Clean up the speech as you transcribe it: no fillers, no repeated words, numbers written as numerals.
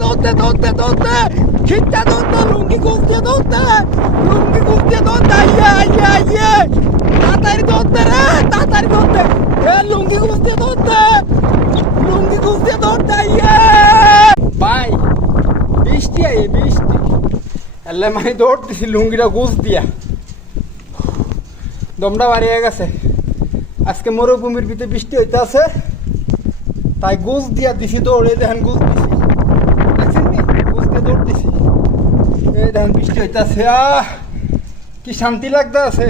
দৌড়তে খিচ্চা দৌড়তে লুঙ্গি খুলতে দৌড়তে ইয়ে তাড়াতাড়ি দৌড়তে রে তাড়াতাড়ি দৌড়তে লুঙ্গি খুলতে দৌড়তে ইয়ে ভাই বৃষ্টি এলে মানে দৌড় দিছি লুঙ্গিটা গুছ দিয়া দমটা বাড়িয়ে গেছে আজকে মরুভূমির ভিতরে বৃষ্টি হইতে আছে তাই গুছ দিয়া দিছি দৌড়ে দেখেন গুছ দিছি দেখছেন নি গুছ দিয়ে দৌড় দিছি এই দেখেন বৃষ্টি হইতে আছে কি শান্তি লাগতে আছে।